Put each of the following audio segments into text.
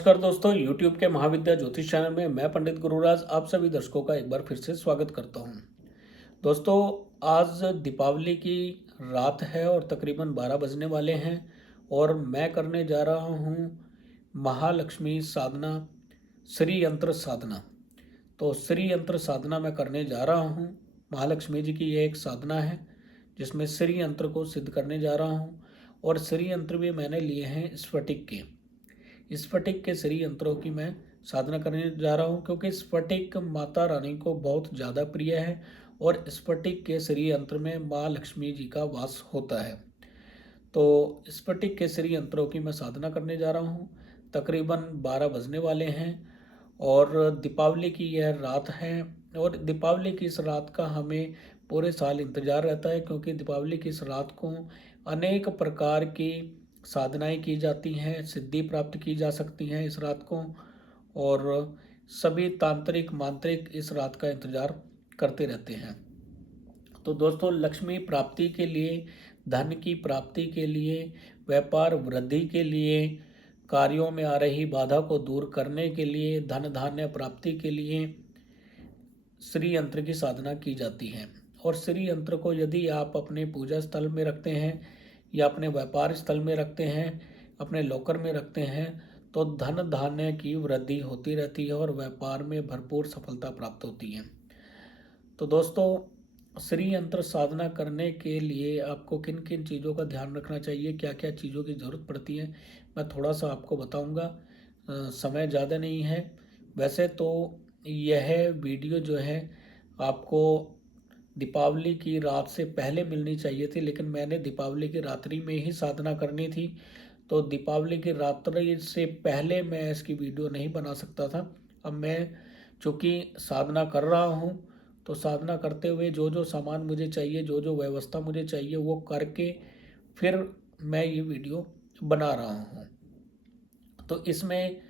नमस्कार दोस्तों, YouTube के महाविद्या ज्योतिष चैनल में मैं पंडित गुरुराज आप सभी दर्शकों का एक बार फिर से स्वागत करता हूं। दोस्तों, आज दीपावली की रात है और तकरीबन 12 बजने वाले हैं और मैं करने जा रहा हूं महालक्ष्मी साधना, श्री यंत्र साधना। तो श्री यंत्र साधना मैं करने जा रहा हूं। महालक्ष्मी जी की यह एक साधना है जिसमें श्री यंत्र को सिद्ध करने जा रहा हूं और श्री यंत्र भी मैंने लिए हैं स्फटिक के। स्फटिक के श्री यंत्रों की मैं साधना करने जा रहा हूँ क्योंकि स्फटिक माता रानी को बहुत ज़्यादा प्रिय है और स्फटिक के श्री यंत्र में माँ लक्ष्मी जी का वास होता है। तो स्फटिक के श्री यंत्रों की मैं साधना करने जा रहा हूँ। तकरीबन 12 बजने वाले हैं और दीपावली की यह रात है और दीपावली की इस रात का हमें पूरे साल इंतज़ार रहता है क्योंकि दीपावली की इस रात को अनेक प्रकार की साधनाएं की जाती हैं, सिद्धि प्राप्त की जा सकती हैं इस रात को और सभी तांत्रिक मांत्रिक इस रात का इंतज़ार करते रहते हैं। तो दोस्तों, लक्ष्मी प्राप्ति के लिए, धन की प्राप्ति के लिए, व्यापार वृद्धि के लिए, कार्यों में आ रही बाधा को दूर करने के लिए, धन धान्य प्राप्ति के लिए श्री यंत्र की साधना की जाती है। और श्री यंत्र को यदि आप अपने पूजा स्थल में रखते हैं या अपने व्यापार स्थल में रखते हैं, अपने लॉकर में रखते हैं, तो धन धान्य की वृद्धि होती रहती है और व्यापार में भरपूर सफलता प्राप्त होती है। तो दोस्तों, श्री यंत्र साधना करने के लिए आपको किन किन चीज़ों का ध्यान रखना चाहिए, क्या क्या चीज़ों की ज़रूरत पड़ती है, मैं थोड़ा सा आपको बताऊंगा। समय ज़्यादा नहीं है। वैसे तो यह वीडियो जो है आपको दीपावली की रात से पहले मिलनी चाहिए थी, लेकिन मैंने दीपावली की रात्रि में ही साधना करनी थी, तो दीपावली की रात्रि से पहले मैं इसकी वीडियो नहीं बना सकता था। अब मैं चूँकि साधना कर रहा हूँ, तो साधना करते हुए जो जो सामान मुझे चाहिए, जो जो व्यवस्था मुझे चाहिए, वो करके फिर मैं ये वीडियो बना रहा हूँ। तो इसमें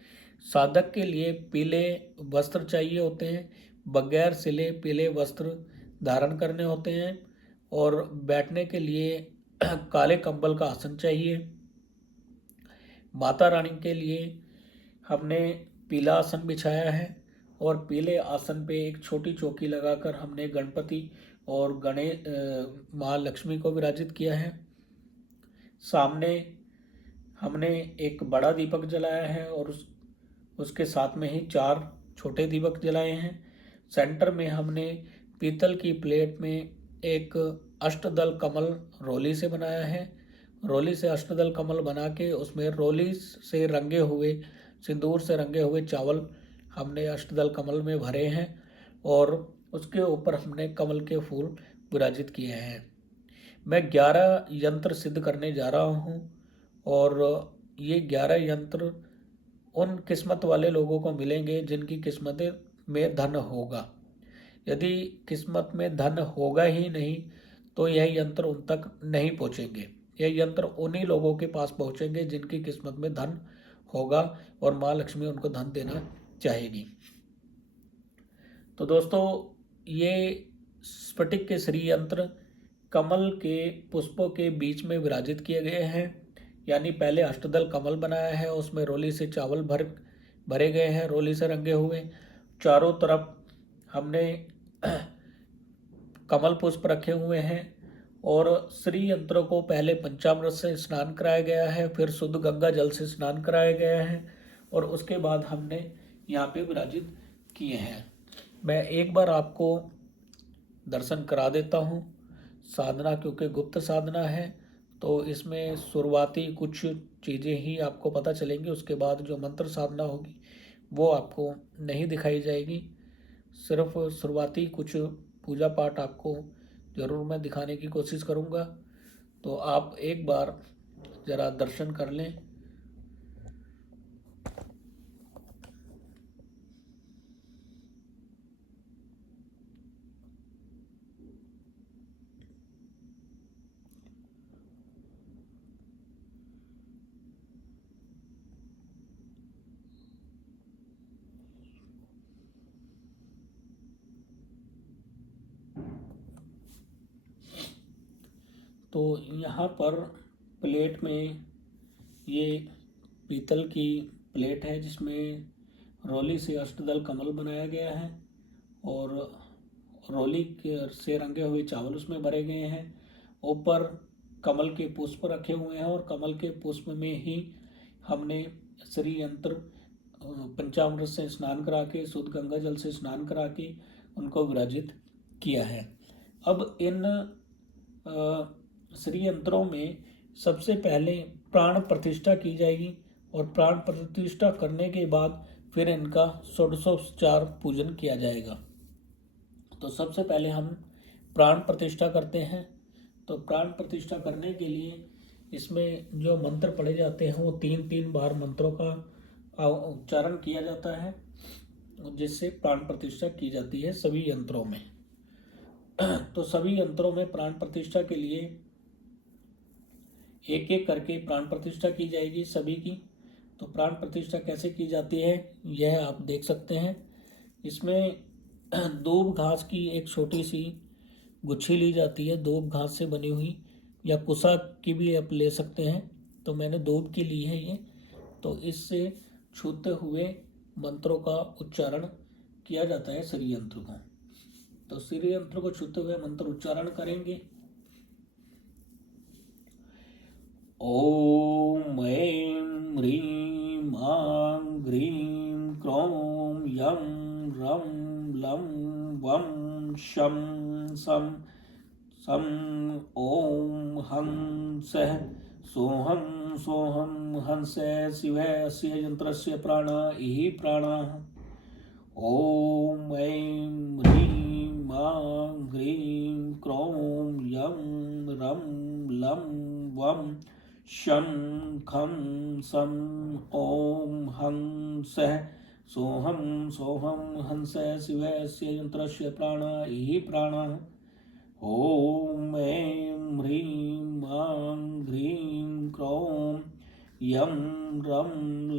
साधक के लिए पीले वस्त्र चाहिए होते हैं, बगैर सिले पीले वस्त्र धारण करने होते हैं और बैठने के लिए काले कंबल का आसन चाहिए। माता रानी के लिए हमने पीला आसन बिछाया है और पीले आसन पे एक छोटी चौकी लगाकर हमने गणपति और माँ लक्ष्मी को विराजित किया है। सामने हमने एक बड़ा दीपक जलाया है और उसके साथ में ही 4 छोटे दीपक जलाए हैं। सेंटर में हमने पीतल की प्लेट में एक अष्टदल कमल रोली से बनाया है। रोली से अष्टदल कमल बना के उसमें रोली से रंगे हुए, सिंदूर से रंगे हुए चावल हमने अष्टदल कमल में भरे हैं और उसके ऊपर हमने कमल के फूल विराजित किए हैं। मैं 11 यंत्र सिद्ध करने जा रहा हूँ और ये 11 यंत्र उन किस्मत वाले लोगों को मिलेंगे जिनकी किस्मत में धन होगा। यदि किस्मत में धन होगा ही नहीं तो यह यंत्र उन तक नहीं पहुँचेंगे। यह यंत्र उन्हीं लोगों के पास पहुँचेंगे जिनकी किस्मत में धन होगा और माँ लक्ष्मी उनको धन देना चाहेगी। तो दोस्तों, ये स्फटिक के श्री यंत्र कमल के पुष्पों के बीच में विराजित किए गए हैं। यानी पहले अष्टदल कमल बनाया है, उसमें रोली से चावल भरे गए हैं, रोली से रंगे हुए। चारों तरफ हमने कमल पुष्प रखे हुए हैं और श्री यंत्र को पहले पंचामृत से स्नान कराया गया है, फिर शुद्ध गंगा जल से स्नान कराया गया है और उसके बाद हमने यहाँ पे विराजित किए हैं। मैं एक बार आपको दर्शन करा देता हूँ। साधना क्योंकि गुप्त साधना है तो इसमें शुरुआती कुछ चीज़ें ही आपको पता चलेंगी, उसके बाद जो मंत्र साधना होगी वो आपको नहीं दिखाई जाएगी। सिर्फ शुरुआती कुछ पूजा पाठ आपको ज़रूर मैं दिखाने की कोशिश करूँगा, तो आप एक बार ज़रा दर्शन कर लें। तो यहाँ पर प्लेट में ये पीतल की प्लेट है जिसमें रोली से अष्टदल कमल बनाया गया है और रोली से रंगे हुए चावल उसमें भरे गए हैं। ऊपर कमल के पुष्प रखे हुए हैं और कमल के पुष्प में ही हमने श्री यंत्र पंचामृत से स्नान करा के, शुद्ध गंगा जल से स्नान करा के उनको विराजित किया है। अब इन श्री यंत्रों में सबसे पहले प्राण प्रतिष्ठा की जाएगी और प्राण प्रतिष्ठा करने के बाद फिर इनका षोडशोपचार पूजन किया जाएगा। तो सबसे पहले हम प्राण प्रतिष्ठा करते हैं। तो प्राण प्रतिष्ठा करने के लिए इसमें जो मंत्र पढ़े जाते हैं वो 3-3 बार मंत्रों का उच्चारण किया जाता है, जिससे प्राण प्रतिष्ठा की जाती है सभी यंत्रों में। तो सभी यंत्रों में प्राण प्रतिष्ठा के लिए एक एक करके प्राण प्रतिष्ठा की जाएगी सभी की। तो प्राण प्रतिष्ठा कैसे की जाती है यह आप देख सकते हैं। इसमें दूब घास की एक छोटी सी गुच्छी ली जाती है, दूब घास से बनी हुई, या कुसा की भी आप ले सकते हैं। तो मैंने दूब की ली है ये। तो इससे छूते हुए मंत्रों का उच्चारण किया जाता है श्री यंत्र को। तो श्री यंत्र को छूते हुए मंत्र उच्चारण करेंगे। ओम ऐं ह्रीं आं ग्रीं क्रों यं रं लं वं शं सं ॐ हं सः सोऽहं सोऽहं हंसः शिवः अस्य यन्त्रस्य प्राण इहि प्राणः। ॐ ऐं ह्रीं आं ग्रीं क्रों यं रं लं वं शं खं सं ॐ हं सः सोऽहं सोऽहं हंसः शिवः अस्य यन्त्रस्य प्राण इहि प्राणः। ॐ ऐं ह्रीं आं ग्रीं क्रों यं रं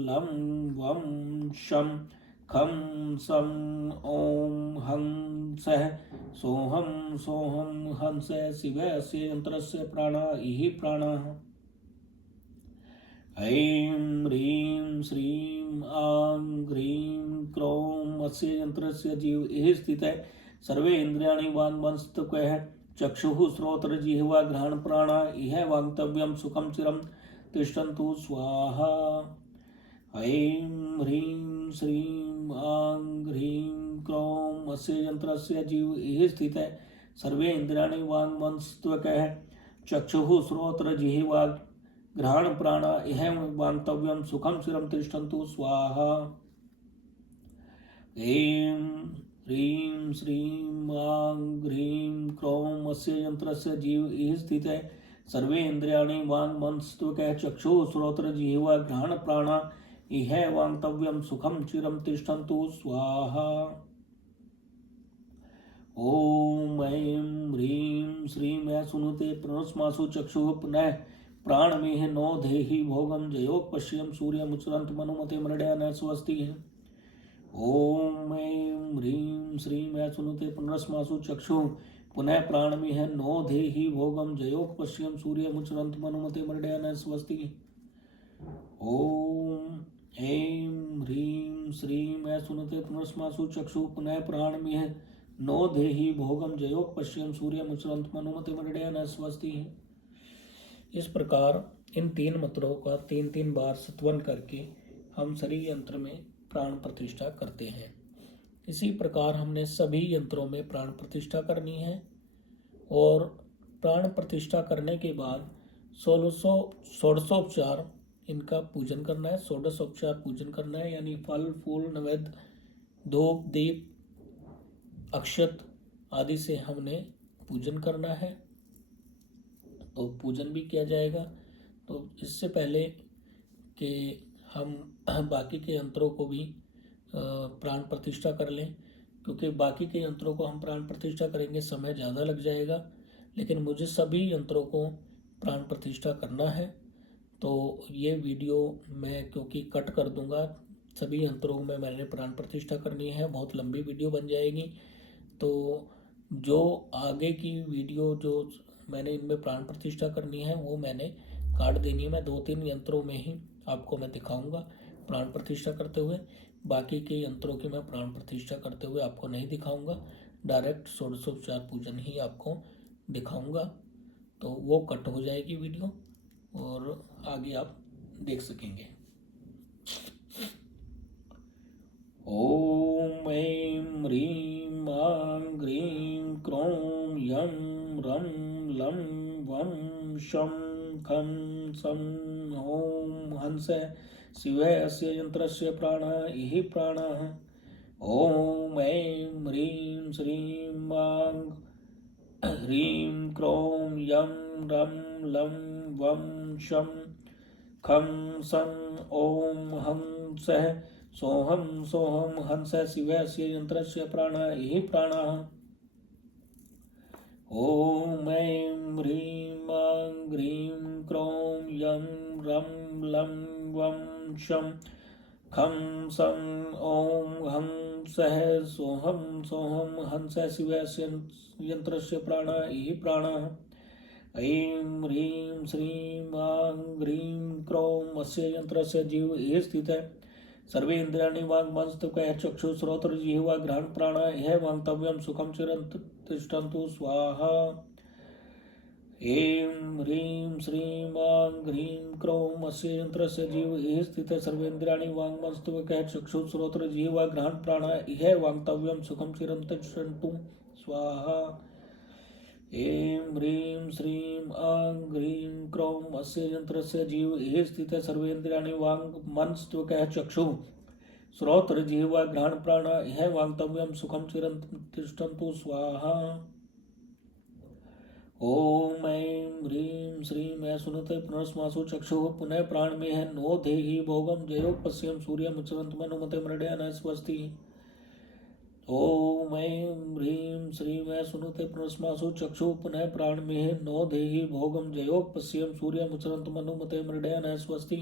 लं वं शं खं सं ॐ हं सः सोऽहं सोऽहं हंसः शिवः अस्य यन्त्रस्य प्राण इहि प्राणः। ऐं ह्रीं श्रीं आं ग्रीं क्रों अस्य यन्त्रस्य जीव इह स्थितः सर्वे इंद्रियाणि वाङ्मनस्तकः चक्षुः श्रोत्र जिह्वा घ्राण प्राण इह वाक्तव्यं सुखं चिरं तिष्ठन्तु स्वाहा। ऐं ह्रीं श्रीं आं ग्रीं क्रों अस्य यन्त्रस्य जीव इह स्थितः सर्वे इंद्रियाणि वाङ्मनस्तकः चक्षुः श्रोत्र जिह्वा घ्राण प्राण इह वाक्तव्यं सुखं चिरं तिष्ठन्तु स्वाहा। ऐं ह्रीं श्रीं आं ग्रीं क्रों अस्य यन्त्रस्य जीव इह स्थितः सर्वे इंद्रियाणि वाङ्मनस्तकः चक्षुः श्रोत्र जिह्वा घ्राण प्राण इह वाक्तव्यं सुखं चिरं तिष्ठन्तु स्वाहा। ॐ ऐं ह्रीं श्रीं सुनुते प्रणस्मासु चक्षुः पुनः प्राणमेह नो देहि भोगम जयोक पश्यम सूर्यमुचरंत मनुमते मृडया न स्वस्ति। ॐ ऐं ह्रीं श्रीं सुनुते पुनरस्मासु चक्षुः पुनः प्राणमेह नो देहि भोगम जयोक पश्यम सूर्यमुचरंत मनुमते मृडया न स्वस्ति। ॐ ऐं ह्रीं श्रीं सुनुते पुनरस्मासु चक्षुः पुनः प्राणमेह नो देहि भोगम जयोक पश्यम सूर्यमुचरंत मनुमते मृडया न स्वस्ति। इस प्रकार इन 3 मंत्रों का 3-3 बार सत्वन करके हम श्री यंत्र में प्राण प्रतिष्ठा करते हैं। इसी प्रकार हमने सभी यंत्रों में प्राण प्रतिष्ठा करनी है और प्राण प्रतिष्ठा करने के बाद 16उपचार इनका पूजन करना है। 16उपचार पूजन करना है, यानी फल फूल नैवेद्य धूप दीप अक्षत आदि से हमने पूजन करना है। तो पूजन भी किया जाएगा। तो इससे पहले कि हम बाकी के यंत्रों को भी प्राण प्रतिष्ठा कर लें, क्योंकि बाकी के यंत्रों को हम प्राण प्रतिष्ठा करेंगे समय ज़्यादा लग जाएगा, लेकिन मुझे सभी यंत्रों को प्राण प्रतिष्ठा करना है। तो ये वीडियो मैं क्योंकि कट कर दूंगा, सभी यंत्रों में मैंने प्राण प्रतिष्ठा करनी है, बहुत लंबी वीडियो बन जाएगी। तो जो आगे की वीडियो जो मैंने इनमें प्राण प्रतिष्ठा करनी है वो मैंने काट देनी है। मैं 2-3 यंत्रों में ही आपको मैं दिखाऊंगा प्राण प्रतिष्ठा करते हुए, बाकी के यंत्रों की मैं प्राण प्रतिष्ठा करते हुए आपको नहीं दिखाऊंगा, डायरेक्ट षोडशोपचार पूजन ही आपको दिखाऊंगा। तो वो कट हो जाएगी वीडियो और आगे आप देख सकेंगे। ओम ऐं ह्रीं आं ग्रीं क्रों यं रं लं वं शं खं सं ॐ हंस शिवः अस्य यन्त्रस्य प्राणः इह प्राणः। ॐ ऐं ह्रीं श्रीं आं ह्रीं क्रों यं रं लं वं शं खं सं ॐ हंसः सोहम सोहम हंस शिवस्य यंत्रस्य प्राणः इह प्राणः। ॐ ऐं ह्रीं आं ग्रीं क्रों यं रं लं वं शं खं सं ॐ हंसः सोहम सोहम हंस शिवस्य यंत्रस्य प्राणः इह प्राणः। ऐं ह्रीं श्रीं आं ग्रीं क्रों अस्य यंत्रस्य जीव इह स्थितः। सर्वे इंद्रियाणि वाङ् मनस्तुकः चक्षुः श्रोत्र जिह्वा घ्राण प्राण यह वाङ्तव्यं सुखं चिरन्तु तिष्ठन्तु स्वाहा। ऐं ह्रीं श्रीं आं ग्रीं क्रों अस्य यन्त्रस्य जीव इह स्थितः। सर्वे इंद्रियाणि वाङ् मनस्तुकः चक्षुः श्रोत्र जिह्वा घ्राण प्राण यह वाङ्तव्यं सुखं चिरन्तु तिष्ठन्तु स्वाहा। ऐं ह्रीं श्रीं आं ग्रीं क्रों अस्य यन्त्रस्य जीव इह स्थितः। सर्वेन्द्रियाणि वाङ् मनस्तुकः चक्षुः श्रोत्र जिह्वा घ्राण प्राण यह वाङ्तव्यं सुखं चिरन्तु तिष्ठन्तु स्वाहा। ॐ ऐं ह्रीं श्रीं मैं सुनते पुनस्मासु चक्षुः पुनः प्राण में है नो देहि भोगम जयो पश्यम सूर्यमुच्चरन्त मनुमते मृडया स्वस्ति। ॐ ऐं ह्रीं श्रीं मैं सुनुते पुनस्मासु चक्षुः पुनः प्राण में नो देहि भोगम जयो पश्यम सूर्यमुच्चरन्त मनुमते मृडया स्वस्ति।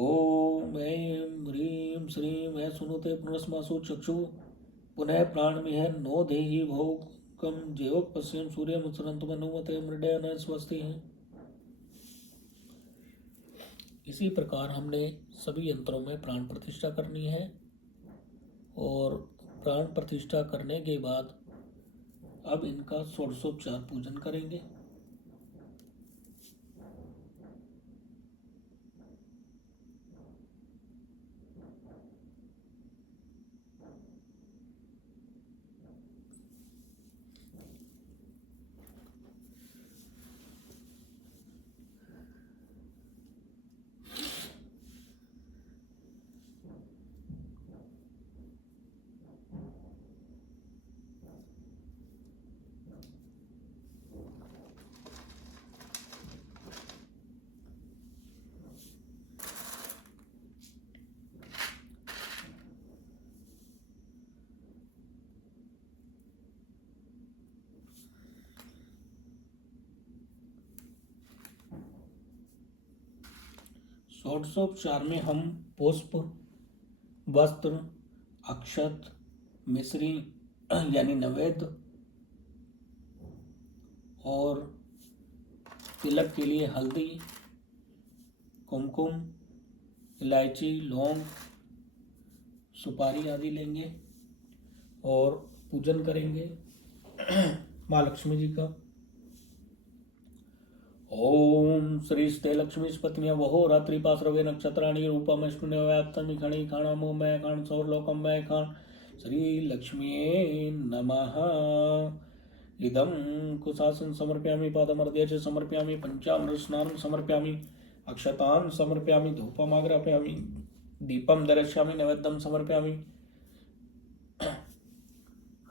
ॐ ऐं ह्रीं श्रीं मैं सुनुते पुनस्मासु चक्षुः पुनः प्राण में नो देहि भोगम जयो पश्यम सूर्यमुच्चरन्त मनुमते मृडया स्वस्ति। इसी प्रकार हमने सभी यंत्रों में प्राण प्रतिष्ठा करनी है और प्राण प्रतिष्ठा करने के बाद अब इनका षोडशोपचार पूजन करेंगे। षोडशोपचार में हम पुष्प, वस्त्र, अक्षत, मिश्री यानी नैवेद्य और तिलक के लिए हल्दी, कुमकुम, इलायची, लौंग, सुपारी आदि लेंगे और पूजन करेंगे माँ लक्ष्मी जी का। ओम श्रीस्ते लक्ष्मीस्पत्न्य वहो रात्रिपाश्रवे नक्षत्राणि रूपमश्विने व्याप्तमि खणि खाणामो मैं खाण सौरलोकम मैं खाण श्री लक्ष्मी नमः। इदं कुशासन समर्पयामि पादमर्ध्ये च समर्पयामि पंचामृत स्नानं समर्पयामि अक्षतान् समर्पयामि धूपमाग्रापयामि दीपं दर्शयामि नैवेद्यं समर्पयामि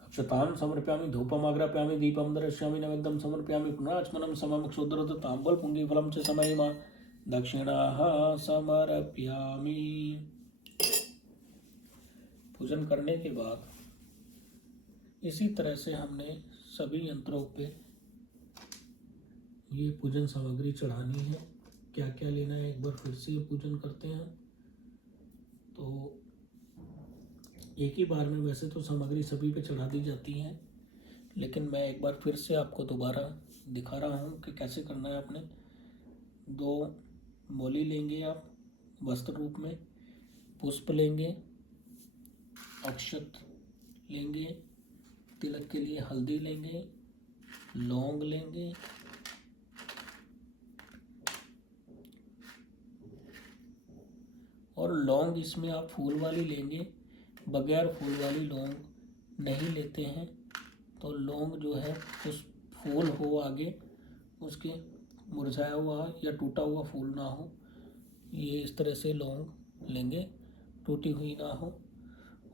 अक्षतान् समर्पयामि धूपमाग्रापयामि दीपं दर्शयामि नैवेद्यं समर्पयामि पुनराचमनं समं क्षुद्रत ताम्बूल पुंगीफलं च समयिमा दक्षिणाः समर्पयामि। पूजन करने के बाद इसी तरह से हमने सभी यंत्रों पे ये पूजन सामग्री चढ़ानी है। क्या क्या लेना है एक बार फिर से पूजन करते हैं। तो एक ही बार में वैसे तो सामग्री सभी पे चढ़ा दी जाती है, लेकिन मैं एक बार फिर से आपको दोबारा दिखा रहा हूँ कि कैसे करना है आपने। 2 मोली लेंगे आप वस्त्र रूप में, पुष्प लेंगे, अक्षत लेंगे, तिलक के लिए हल्दी लेंगे, लौंग लेंगे, और लौंग इसमें आप फूल वाली लेंगे, बगैर फूल वाली लौंग नहीं लेते हैं। तो लौंग जो है उस फूल हो आगे उसके मुरझाया हुआ या टूटा हुआ फूल ना हो, ये इस तरह से लौंग लेंगे, टूटी हुई ना हो।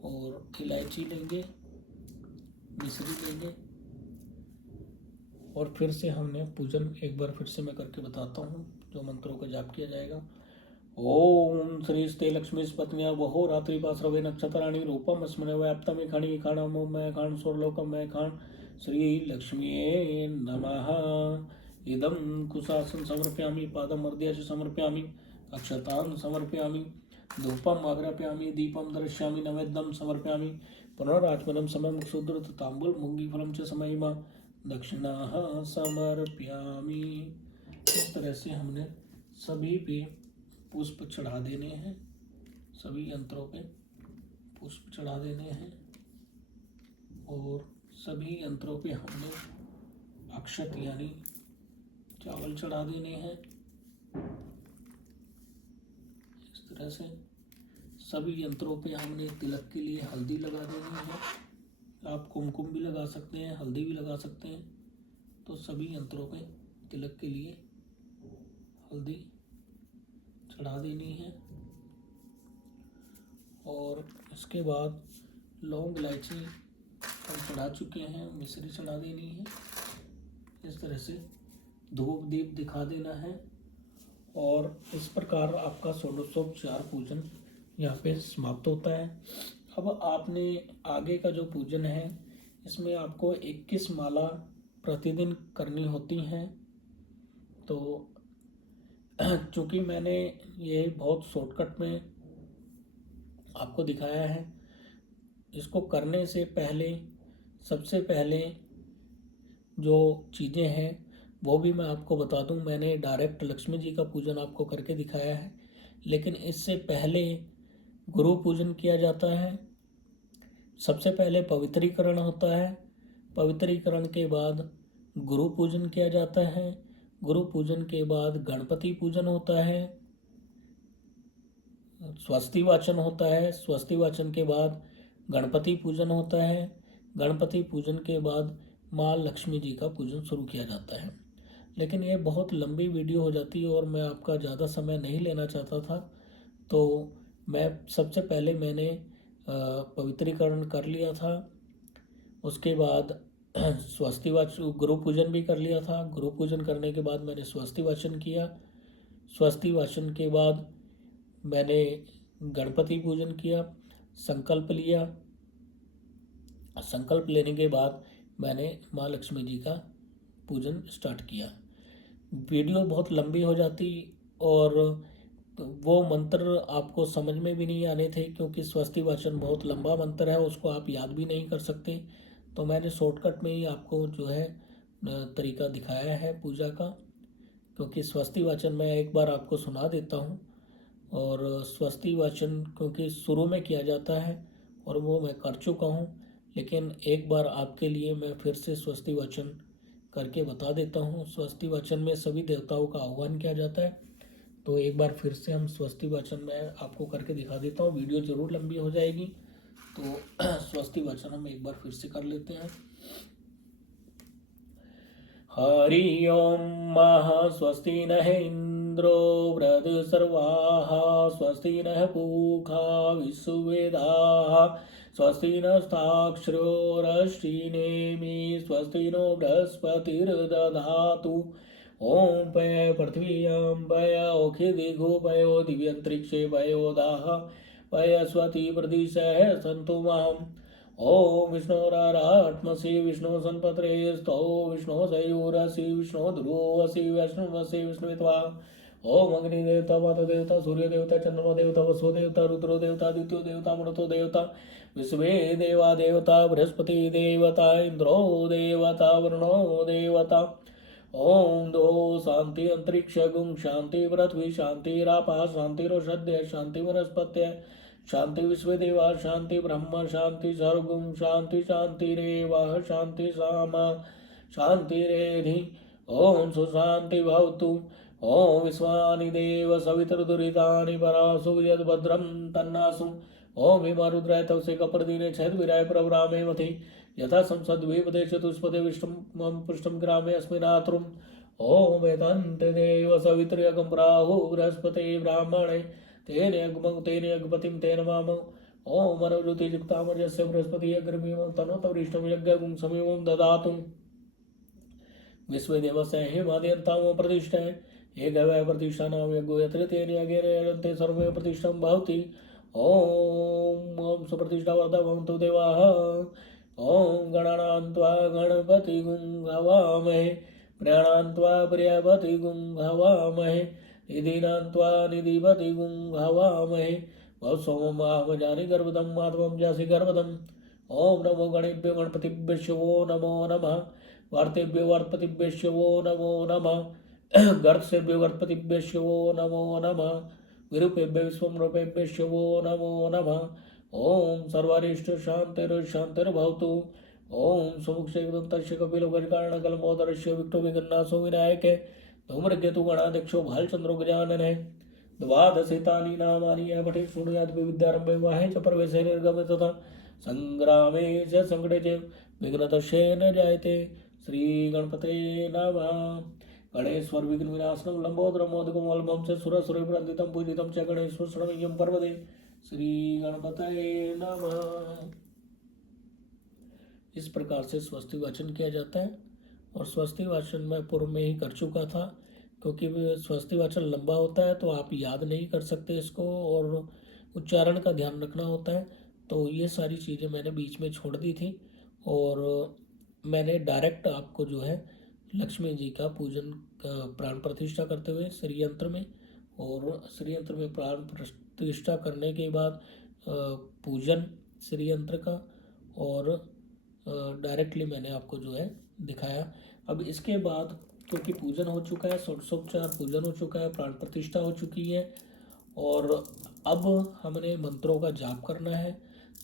और इलायची लेंगे, मिश्री लेंगे। और फिर से हमने पूजन एक बार फिर से मैं करके बताता हूँ, जो मंत्रों का जाप किया जाएगा। ओम श्रीस्ते लक्ष्मी पत्न्या बहो रात्रि पाश्रवे नक्षत्राणि रूपम स्मरण व्याप्तमे खणि खणम मैं खण स्वर्लोकम मैं खण श्री लक्ष्मी नमः। इदं कुशासन समर्पयामि, पादम अर्घ्य समर्पयामि, अक्षतान् समर्पयामि, धूपम आग्रापयामि, दीपम दर्शयामि, नैवेद्यम समर्पयामि, पुनराचमनम समयं क्षुद्र तांबूल मुंगीफलम च समयिमा दक्षिणाः समर्पयामि। इस तरह से हमने सभी पे पुष्प चढ़ा देने हैं, सभी यंत्रों पे पुष्प चढ़ा देने हैं। और सभी यंत्रों पे हमने अक्षत यानी चावल चढ़ा देने हैं। इस तरह से सभी यंत्रों पे हमने तिलक के लिए हल्दी लगा देनी है। आप कुमकुम भी लगा सकते हैं, हल्दी भी लगा सकते हैं। तो सभी यंत्रों पे तिलक के लिए हल्दी चढ़ा देनी है। और इसके बाद लौंग इलायची हम चढ़ा चुके हैं, मिश्री चढ़ा देनी है। इस तरह से धूप दीप दिखा देना है। और इस प्रकार आपका षोडशोपचार पूजन यहाँ पे समाप्त होता है। अब आपने आगे का जो पूजन है इसमें आपको 21 माला प्रतिदिन करनी होती हैं। तो चूँकि मैंने ये बहुत शॉर्टकट में आपको दिखाया है, इसको करने से पहले सबसे पहले जो चीज़ें हैं वो भी मैं आपको बता दूं। मैंने डायरेक्ट लक्ष्मी जी का पूजन आपको करके दिखाया है, लेकिन इससे पहले गुरु पूजन किया जाता है। सबसे पहले पवित्रीकरण होता है, पवित्रीकरण के बाद गुरु पूजन किया जाता है, गुरु पूजन के बाद गणपति पूजन होता है, स्वस्ति वाचन होता है, स्वस्ति वाचन के बाद गणपति पूजन होता है, गणपति पूजन के बाद माँ लक्ष्मी जी का पूजन शुरू किया जाता है। लेकिन ये बहुत लंबी वीडियो हो जाती है और मैं आपका ज़्यादा समय नहीं लेना चाहता था, तो मैं सबसे पहले मैंने पवित्रीकरण कर लिया था। उसके बाद स्वस्ति वाचन गुरु पूजन भी कर लिया था। गुरु पूजन करने के बाद मैंने स्वस्ति वाचन किया। स्वस्ति वाचन के बाद मैंने गणपति पूजन किया, संकल्प लिया। संकल्प लेने के बाद मैंने माँ लक्ष्मी जी का पूजन स्टार्ट किया। वीडियो बहुत लंबी हो जाती और वो मंत्र आपको समझ में भी नहीं आने थे, क्योंकि स्वस्ति वाचन बहुत लंबा मंत्र है, उसको आप याद भी नहीं कर सकते। तो मैंने शॉर्टकट में ही आपको जो है तरीका दिखाया है पूजा का। क्योंकि स्वस्ति वाचन मैं एक बार आपको सुना देता हूँ। और स्वस्ति वाचन क्योंकि शुरू में किया जाता है और वो मैं कर चुका हूँ, लेकिन एक बार आपके लिए मैं फिर से स्वस्ति वाचन करके बता देता हूँ। स्वस्ति वाचन में सभी देवताओं का आह्वान किया जाता है। तो एक बार फिर से हम स्वस्ति वाचन में आपको करके दिखा देता हूँ। वीडियो ज़रूर लंबी हो जाएगी, तो स्वस्ति वाचन हम एक बार फिर से कर लेते हैं। हरि ओम महा स्वस्ति नः इंद्रो वृद्धसर्वाः, स्वस्ति नः पूषा विश्ववेदाः, स्वस्ति नस्ताक्षरोरश्रिनेमि, स्वस्ति नो बृहस्पतिर्दधातु। ओम पय पृथ्व्यां पय ओखिदिगो पयो दिव्यंतरिक्षे पयोदाः पय स्वति प्रदिशः सन्तु माम्। ओम विष्णोरारात्मसि विष्णु संपत्रे स्तौ विष्णु सयूरसि विष्णु ध्रुवसि वैष्णवसि विष्णुत्वा। ओम अग्निदेवता वात देवता सूर्य देवता चंद्रमा देवता वसु देवता रुद्रो देवता द्वितीय देवता मरुतो देवता विश्वे देवा देवता बृहस्पति देवता इंद्रो देवता वरुणो देवता। ओम दो शांति अंतरिक्ष गुं शांति पृथ्वी शांति रापा शांतिरोषध्य शांति वनस्पत्य शांति विश्वदेवा शांति ब्रह्म शांति सर्वगुं शांति शांतिरेव शांति सामा शांतिरेधि ओम सुशांति भवतु ओम विश्वानि देव सवितुर्दुरितानि परासु यद्भद्रं तन्नासु ओम हिमारुद्राय तवसे कप्रदीने छेद विराय प्रवरामे मति यथा संसद विपदेश तुष्पदे विष्णु पुष्टम ग्रामे अस्मिनात्रुम ओम वेदांते देव सवितृयगम प्राहु बृहस्पति ब्राह्मणे तेने अग्पतिम तेन माम ओम मनोज्योति युक्तामर्यस्य बृहस्पति अग्रमीमं तनोतवरिष्ठं यज्ञगुं समीमं ददातु विश्वदेवस्य हेमाद्यन्तां प्रतिष्ठे एकवै प्रतिष्ठा नाम यज्ञो यत्र तेन यज्ञेन सर्वे प्रतिष्ठं भवति ओम सुप्रतिष्ठा वर्धा भवन्तु देवाः ओम गणानान्त्वा गणपतिगुं हवामहे प्राणान्त्वा प्रियपतिगुं हवामहे निधीनान्त्वा निधिपतिगुं हवामहे वसोममाहमजानि गर्भदं मातवं जासि गर्भदम् ओम नमो गणेभ्यो गणपतिभ्यो नमो नमः वार्तेभ्यो वार्पतिभ्यो नमो नमः गर्भसेभ्यो गर्भपतिभ्यो नमो नमः विरूपेभ्यो विश्वरूपेभ्यो नमो नमः ओम सर्वारिष्ट शांतिर्भवतु ओम सुमुक्षेकदन्तस्य कपिलगजकारणकल्मोदरस्य विक्टो विघ्नासो विनायके धूम्रकेतु गणाध्यक्षो भालचंद्रो गजानने द्वादशेतानि नामानि यः पठेत् शृणुयात् विद्यारम्भे वाहे च प्रवेशे निर्गमे तथा संग्रामे च संकटे च विघ्नतस्य न जायते श्रीगणपते नमः गणेश्वर विघ्न विनाशनं लंबोदरं मोदकं वल्लभं च सुरसुरवन्दितं पूजितं च गणेश्वर शरणमय्यं पर्वते श्री गणपतये नमः। इस प्रकार से स्वस्ति वाचन किया जाता है और स्वस्ति वाचन मैं पूर्व में ही कर चुका था, क्योंकि स्वस्ति वाचन लंबा होता है तो आप याद नहीं कर सकते इसको और उच्चारण का ध्यान रखना होता है, तो ये सारी चीज़ें मैंने बीच में छोड़ दी थी और मैंने डायरेक्ट आपको जो है लक्ष्मी जी का पूजन प्राण प्रतिष्ठा करते हुए श्री यंत्र में और श्री यंत्र में प्राण प्रतिष्ठा करने के बाद पूजन श्री यंत्र का और डायरेक्टली मैंने आपको जो है दिखाया। अब इसके बाद क्योंकि पूजन हो चुका है, षोडशोपचार पूजन हो चुका है, प्राण प्रतिष्ठा हो चुकी है और अब हमने मंत्रों का जाप करना है।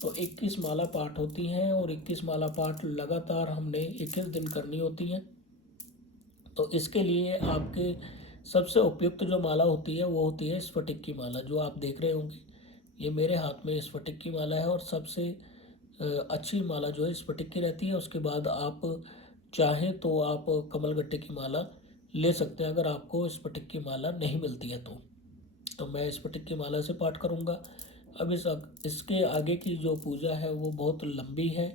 तो 21 माला पाठ होती हैं और 21 माला पाठ लगातार हमने 21 दिन करनी होती हैं। तो इसके लिए आपके सबसे उपयुक्त जो माला होती है वो होती है स्फटिक की माला, जो आप देख रहे होंगे। ये मेरे हाथ में स्फटिक की माला है और सबसे अच्छी माला जो है स्फटिक की रहती है। उसके बाद आप चाहें तो आप कमलगट्टे की माला ले सकते हैं अगर आपको स्फटिक की माला नहीं मिलती है तो मैं स्फटिक की माला से पाठ करूँगा। अब इसके आगे की जो पूजा है वो बहुत लंबी है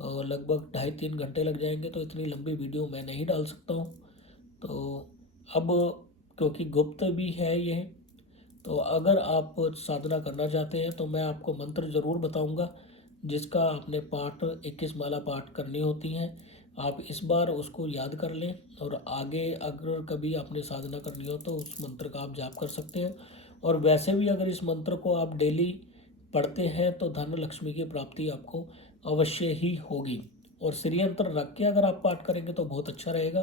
और लगभग 2.5-3 घंटे लग जाएंगे, तो इतनी लंबी वीडियो मैं नहीं डाल सकता हूँ। तो अब क्योंकि गुप्त भी है ये, तो अगर आप साधना करना चाहते हैं तो मैं आपको मंत्र ज़रूर बताऊंगा जिसका आपने पाठ 21 माला पाठ करनी होती हैं। आप इस बार उसको याद कर लें और आगे अगर कभी आपने साधना करनी हो तो उस मंत्र का आप जाप कर सकते हैं। और वैसे भी अगर इस मंत्र को आप डेली पढ़ते हैं तो धन लक्ष्मी की प्राप्ति आपको अवश्य ही होगी। और श्री यंत्र रख के अगर आप पाठ करेंगे तो बहुत अच्छा रहेगा।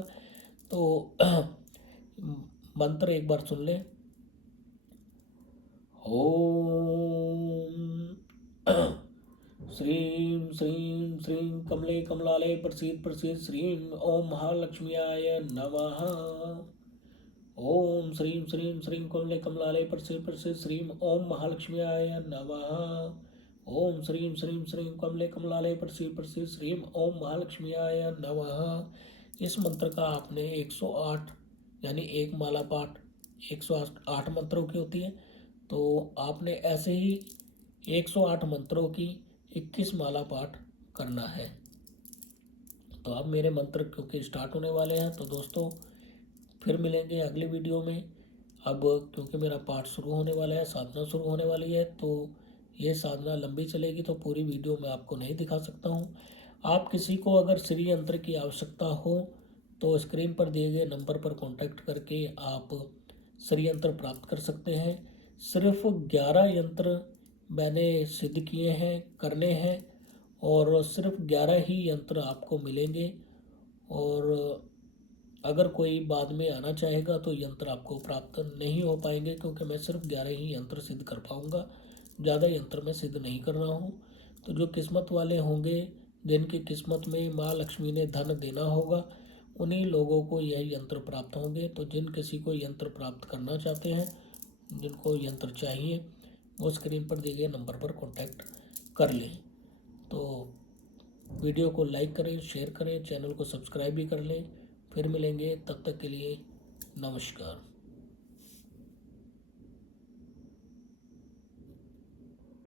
तो मंत्र एक बार सुन लें। ओम श्रीं श्रीं श्रीं कमले कमलालय प्रसीद प्रसीद श्रीं ओम महालक्ष्म्याय नमः। ओम श्रीं श्रीं श्रीं कमले कमलालय प्रसीद प्रसीद श्रीं ओम महालक्ष्म्याय नमः। ओम श्रीं श्रीं श्रीं कमले कमलालय प्रसीद प्रसीद श्रीं ओम महालक्ष्म्याय नमः। इस मंत्र का आपने 108 यानी एक माला पाठ 108 मंत्रों की होती है, तो आपने ऐसे ही 108 मंत्रों की 21 माला पाठ करना है। तो अब मेरे मंत्र क्योंकि स्टार्ट होने वाले हैं तो दोस्तों फिर मिलेंगे अगली वीडियो में। अब क्योंकि मेरा पाठ शुरू होने वाला है, साधना शुरू होने वाली है, तो ये साधना लंबी चलेगी तो पूरी वीडियो मैं आपको नहीं दिखा सकता हूँ। आप किसी को अगर श्री यंत्र की आवश्यकता हो तो स्क्रीन पर दिए गए नंबर पर कांटेक्ट करके आप श्री यंत्र प्राप्त कर सकते हैं। सिर्फ 11 यंत्र मैंने सिद्ध किए हैं, करने हैं और सिर्फ 11 ही यंत्र आपको मिलेंगे और अगर कोई बाद में आना चाहेगा तो यंत्र आपको प्राप्त नहीं हो पाएंगे, क्योंकि मैं सिर्फ 11 ही यंत्र सिद्ध कर पाऊँगा, ज़्यादा यंत्र मैं सिद्ध नहीं कर रहा हूँ। तो जो किस्मत वाले होंगे, जिनकी किस्मत में माँ लक्ष्मी ने धन देना होगा, उन्हीं लोगों को यह यंत्र प्राप्त होंगे। तो जिन किसी को यंत्र प्राप्त करना चाहते हैं, जिनको यंत्र चाहिए, वो स्क्रीन पर दिए गए नंबर पर कॉन्टैक्ट कर लें। तो वीडियो को लाइक करें, शेयर करें, चैनल को सब्सक्राइब भी कर लें। फिर मिलेंगे, तब तक के लिए नमस्कार।